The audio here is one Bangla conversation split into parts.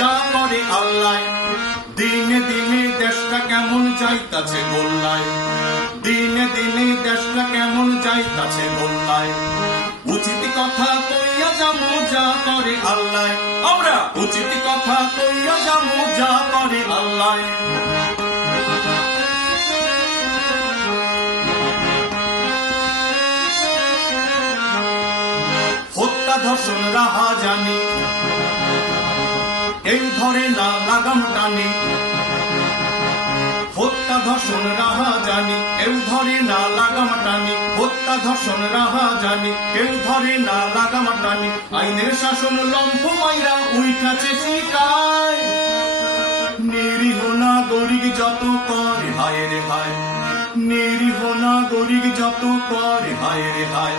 যা করে আল্লাহ। দিনে দিনে দেশটা কেমন যাইতাছে গোল্লায়, দিনে দিনে দেশটা কেমন যাইতাছে গোল্লায়। উচিত কথা কইয়া যামু যা করে আল্লাহ, আমরা উচিত কথা কইয়া যামু যা করে আল্লাহ। হত্যা ধর্ষণ রাহা জানি, এই ধরে না লাগাম টানি। হত্যা ধর্ষণ রাহা জানি, কেউ ধরে না লাগাম টানি। হত্যা ধর্ষণ রাহা জানি, কেউ ধরে না লাগাম টানি। আইনের শাসন লম্ফ মাইরা উইঠাছে শিকায়, নিরীহ নাগরিক যত করে হায় রে হায়, নিরীহ নাগরিক যত করে হায় রে হায়।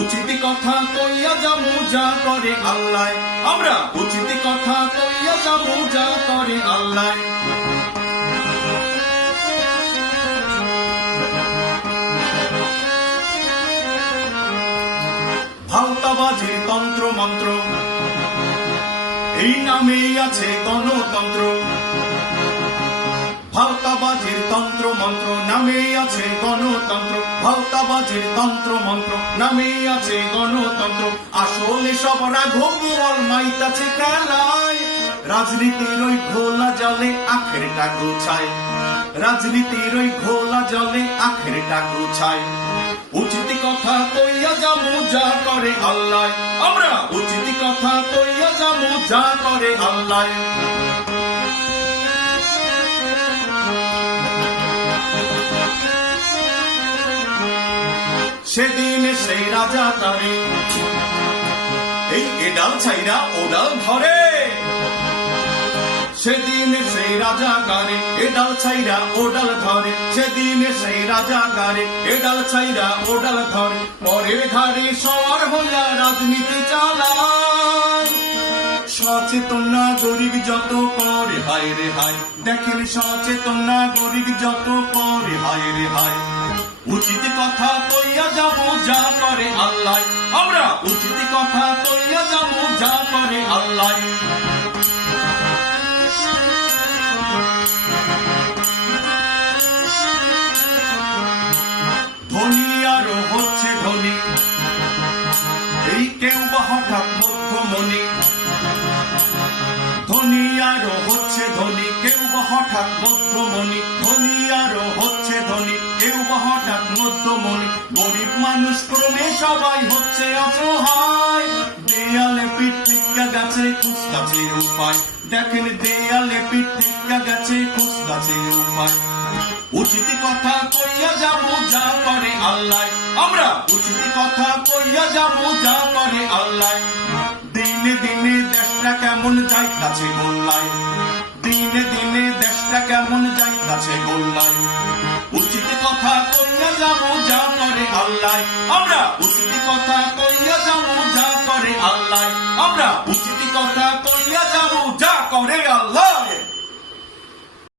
উচিত কথা কইয়া যামু যা করে আল্লাহ, আমরা উচিত কথা কইয়া যামু যা করে আল্লাহ। ভাওতাবাজির তন্ত্র মন্ত্র, এই নামেই আছে গণতন্ত্র। ভাওতাবাজির তন্ত্র মন্ত্র নামেই আছে গণতন্ত্র, ভাওতাবাজির তন্ত্র মন্ত্র নামেই আছে গণতন্ত্র। আসলে সব রাঘবল মাইতাছে খেলায়, রাজনীতির ওই ঘোলা জলে আখেরটা গুছায়, রাজনীতির ওই ঘোলা জলে আখেরটা গুছায়। উচিত কথা কইয়া যামু যা করে আল্লাহ, আমরা উচিত কথা কইয়া যামু যা করে আল্লাহ। সেদিন সেই রাজা তারে, এই এডাল ছাইরা ওডাল ধরে। সেদিন সেই রাজা গারে, এডাল ছাইরা ওডাল ধরে। সেদিন সেই রাজা গারে, এডাল ছাইরা ওডাল ধরে। পরের ঘাড়ে সওয়ার হইয়া রাজনীতি চালায়, সচেতন নাগরিক যত করে হায় রে হায়। দেখেন সচেতন নাগরিক যত করে হায় রে হায়। উচিত কথা কইয়া যাবো যা করে আল্লাহ, আমরা উচিত কথা কইয়া যাবো যা করে আল্লাহ। ধনী আরো হচ্ছে ধনী, এই কেউ বা হঠাৎ মধ্যমণি। ধনী আরো হচ্ছে ধনী, কেউ বা হঠাৎ মধ্যমণি। ধনী আরো হচ্ছে ধনী, কেউ বা হঠাৎ মধ্যমণি। গরিব মানুষ ক্রমে সবাই হচ্ছে অসহায়, দেয়ালে পিঠ টিকা গেছে খুঁজতাছে উপায়। দেখেন দেয়ালে পিঠ টিকা গেছে খুঁজতাছে উপায়। উচিত কথা কইয়া যাবো যা করে আল্লাহ, আমরা উচিত কথা কইয়া যাবো যা করে আল্লাহ। দিনে দিনে দেশটা কেমন যাইতাছে গোল্লায়, দিনে দিনে দেশটা কেমন যাইতাছে গোল্লায়। উচিত কথা কইয়া যাবো যা করে আল্লাহ, আমরা উচিত কথা কইয়া যাবো যা করে আল্লাহ। আমরা উচিত কথা কইয়া